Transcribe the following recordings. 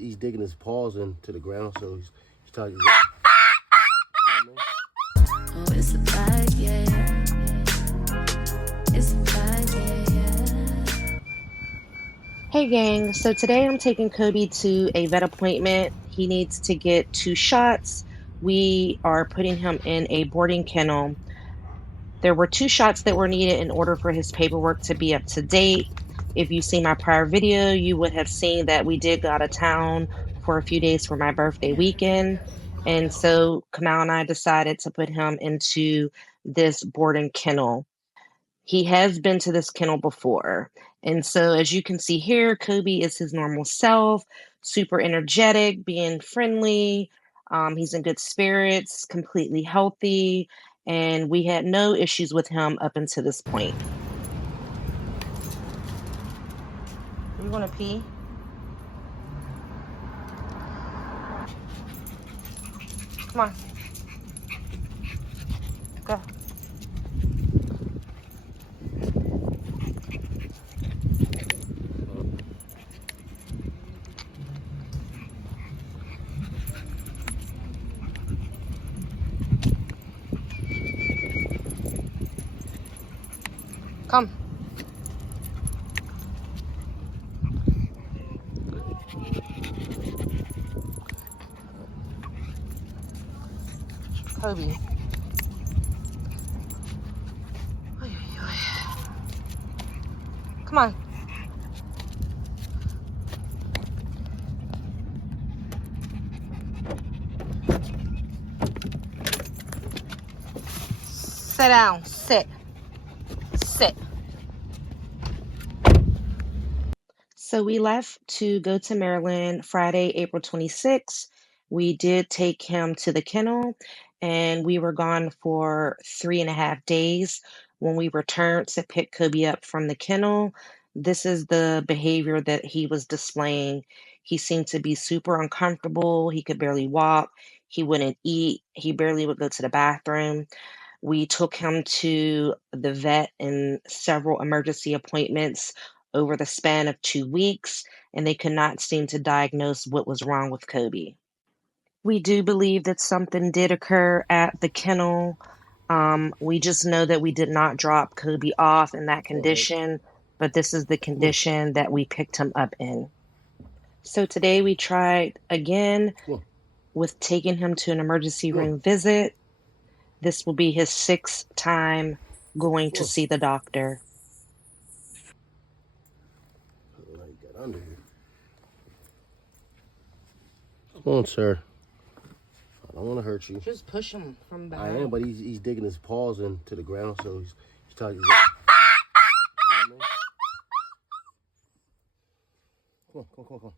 He's digging his paws into the ground, so he's trying to. Oh, it's a vibe, yeah. It's a vibe, yeah. Hey gang, so today I'm taking Kobe to a vet appointment. He needs to get 2 shots. We are putting him in a boarding kennel. There were 2 shots that were needed in order for his paperwork to be up to date. If you see my prior video, you would have seen that we did go out of town for a few days for my birthday weekend. And so Kamal and I decided to put him into this boarding kennel. He has been to this kennel before. And so as you can see here, Kobe is his normal self, super energetic, being friendly. He's in good spirits, completely healthy, and we had no issues with him up until this point. You want to pee? Come on. Go. Come. Kobe. Come on. Sit down. Sit. Sit. So we left to go to Maryland Friday, April 26th. We did take him to the kennel and we were gone for 3.5 days. When we returned to pick Kobe up from the kennel, this is the behavior that he was displaying. He seemed to be super uncomfortable. He could barely walk. He wouldn't eat. He barely would go to the bathroom. We took him to the vet in several emergency appointments over the span of 2 weeks, and they could not seem to diagnose what was wrong with Kobe. We do believe that something did occur at the kennel. We just know that we did not drop Kobe off in that condition, but this is the condition that we picked him up in. So today we tried again with taking him to an emergency room visit. This will be his 6th time going to see the doctor. Come on, sir. I don't want to hurt you. Just push him from behind. I am, but he's digging his paws into the ground, so he's trying to. Come on.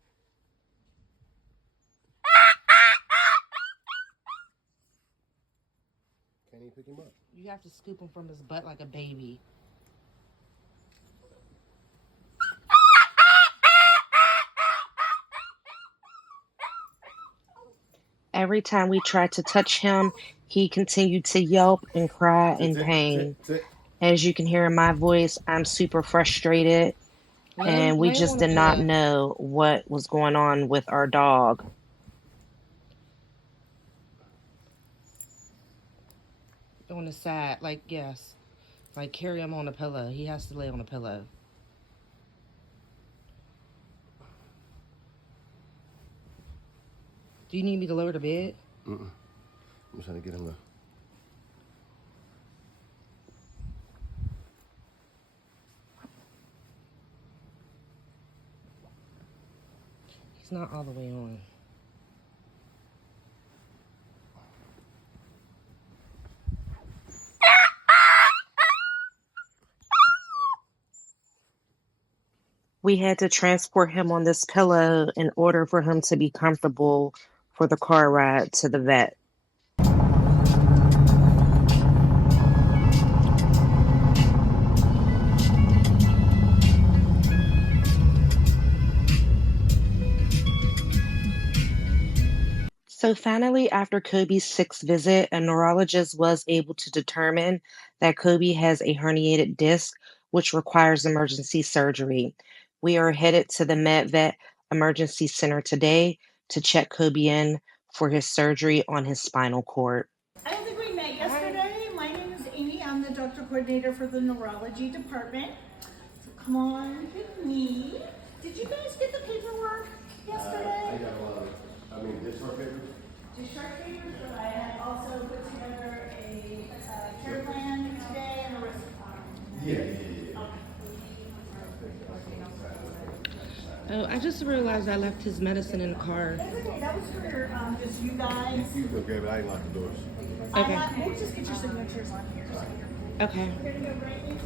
Can't even pick him up. You have to scoop him from his butt like a baby. Every time we tried to touch him, he continued to yelp and cry in pain. As you can hear in my voice, I'm super frustrated, and we just did not know what was going on with our dog. On the side, yes. Carry him on a pillow. He has to lay on a pillow. Do you need me to lower the bed? I'm just trying to get him to. He's not all the way on. We had to transport him on this pillow in order for him to be comfortable for the car ride to the vet. So finally, after Kobe's 6th visit, a neurologist was able to determine that Kobe has a herniated disc, which requires emergency surgery. We are headed to the med vet Emergency Center today to check Kobe in for his surgery on his spinal cord. I don't think we met yesterday. My name is Amy. I'm the doctor coordinator for the neurology department. So come on with me. Did you guys get the paperwork yesterday? I got a lot of, discharge papers? Discharge papers, but I had also put together a care plan today and a risk plan. Yeah. Oh, I just realized I left his medicine in the car. That's okay. That was for just you guys. You okay, but I ain't locked the doors. Okay. We'll just get your signatures on here. So Okay. you're gonna go right in.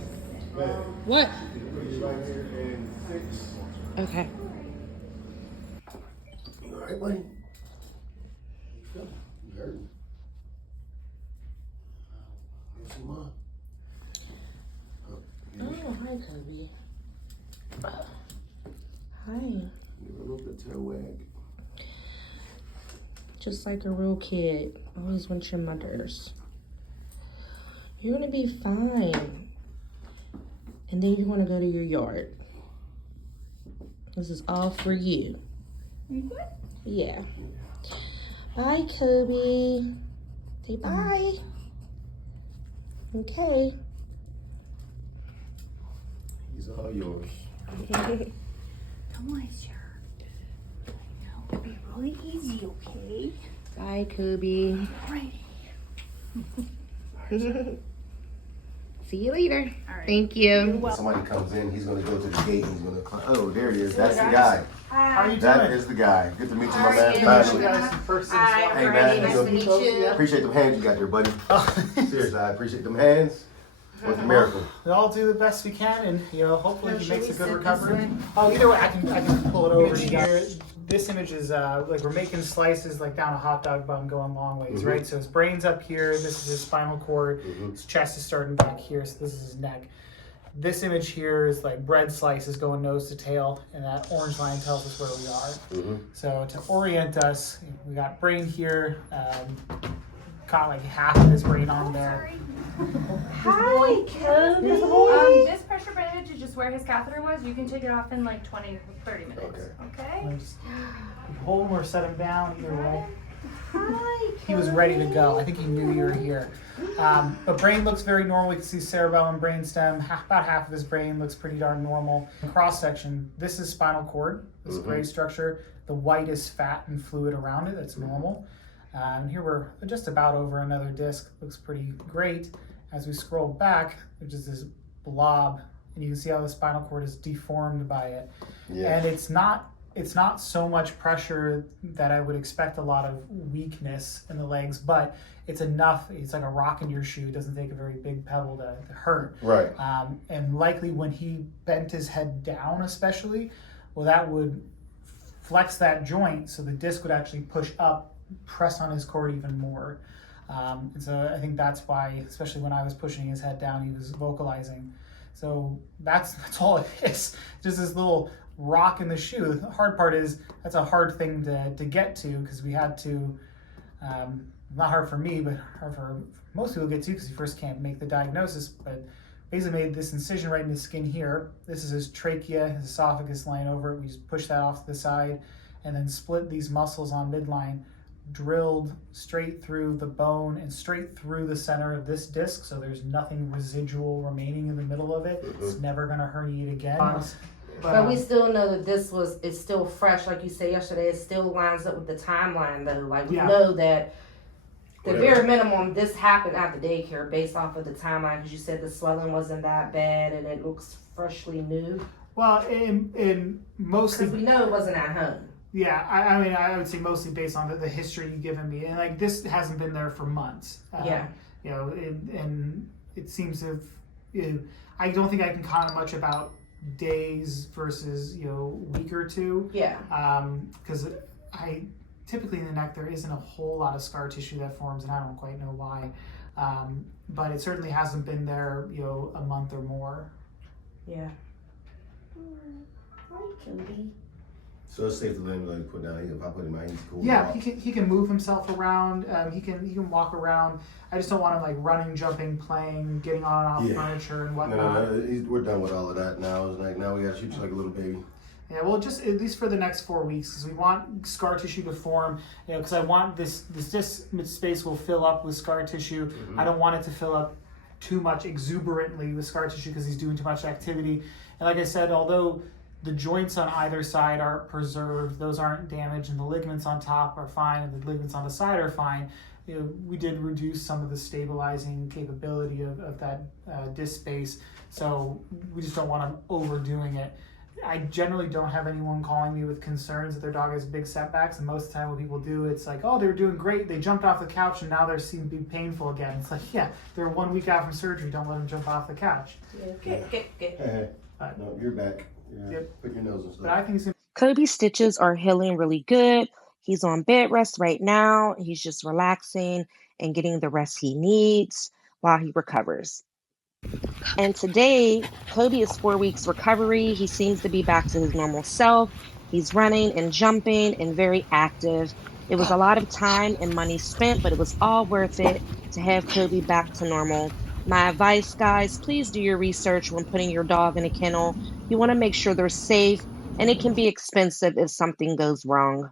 What? Put you right here in 6. Okay. You all right, buddy? You hurting? Yes, you are. Oh, hi, Kobe. Hi. You're a little bit tail wag. Just like a real kid. Always want your mothers. You're gonna be fine. And then you're gonna go to your yard. This is all for you. You good? Yeah. Bye, Kobe. Say bye. Okay. He's all yours. Come on, sir. It'll be really easy, okay? Bye, Kobe. Righty. See you later. All right. Thank you. Somebody comes in, he's gonna go to the gate, and he's gonna climb. Oh, there he is. That's the guy. How are you That doing? is the guy. Good to meet you, my How man. are you? Finally. Guys in person. Hi, Hey, I'm man, Brandy. you Nice go- to meet you. Appreciate them hands you got there, buddy. Seriously, I appreciate them hands. What's the miracle? We all do the best we can, and hopefully So he should makes we a good sit recovery. this way? Oh, either way, I can pull it over here. This image is like we're making slices like down a hot dog bun going long ways, right? So his brain's up here. This is his spinal cord. His chest is starting back here. So this is his neck. This image here is like bread slices going nose to tail, and that orange line tells us where we are. So to orient us, we got brain here. Got like half of his brain on there. Hi, Kobe. This pressure bandage is just where his catheter was. You can take it off in like 20 to 30 minutes. Okay? And just hold him or set him down, either way. Hi, He was ready to go. I think he knew you were here. But brain looks very normal. You can see cerebellum, brainstem. About half of his brain looks pretty darn normal. Cross section. This is spinal cord. This gray structure. The white is fat and fluid around it. That's normal. And here we're just about over another disc. Looks pretty great. As we scroll back, there's just this blob, and you can see how the spinal cord is deformed by it. And it's not so much pressure that I would expect a lot of weakness in the legs, but it's enough. It's like a rock in your shoe. It doesn't take a very big pebble to hurt. Right. And likely when he bent his head down especially, well, that would flex that joint, so the disc would actually push up, press on his cord even more. And so I think that's why, especially when I was pushing his head down, he was vocalizing. So that's all it is. Just this little rock in the shoe. The hard part is that's a hard thing to get to, because we had to, not hard for me, but hard for most people to get to, because you first can't make the diagnosis, but basically made this incision right in the skin here. This is his trachea, his esophagus laying over it. We just push that off to the side and then split these muscles on midline, drilled straight through the bone and straight through the center of this disc, so there's nothing residual remaining in the middle of it. It's never going to herniate again. But we still know that it's still fresh, like you said yesterday. It still lines up with the timeline, though. Like, we know that the bare minimum, this happened at the daycare based off of the timeline, because you said the swelling wasn't that bad and it looks freshly new. Well, in mostly, Because we know it wasn't at home. yeah, I mean, I would say mostly based on the history you've given me, and like this hasn't been there for months. And it seems to have, I don't think I can comment much about days versus week or two. Yeah. Because I typically in the neck there isn't a whole lot of scar tissue that forms, and I don't quite know why. But it certainly hasn't been there a month or more. Yeah. Hi, Cody. So it's safe to let him put down. If I put him out, he's cool. Yeah, he can move himself around. He can walk around. I just don't want him like running, jumping, playing, getting on and off furniture and whatnot. No. We're done with all of that now. It's like now we gotta shoot you like a little baby. Yeah, well, just at least for the next 4 weeks, because we want scar tissue to form. Because I want this disc space will fill up with scar tissue. I don't want it to fill up too much exuberantly with scar tissue because he's doing too much activity. And like I said, although the joints on either side are preserved, those aren't damaged, and the ligaments on top are fine, and the ligaments on the side are fine. We did reduce some of the stabilizing capability of that disc space, so we just don't want them overdoing it. I generally don't have anyone calling me with concerns that their dog has big setbacks, and most of the time what people do, it's like, oh, they were doing great, they jumped off the couch and now they seem to be painful again. It's like, yeah, they're 1 week out from surgery, don't let them jump off the couch. Hey, no, you're back. Yep. Put your nose and stuff. But I think it's Kobe's stitches are healing really good. He's on bed rest right now. He's just relaxing and getting the rest he needs while he recovers. And today, Kobe is 4 weeks recovery. He seems to be back to his normal self. He's running and jumping and very active. It was a lot of time and money spent, but it was all worth it to have Kobe back to normal. My advice, guys, please do your research when putting your dog in a kennel. You want to make sure they're safe, and it can be expensive if something goes wrong.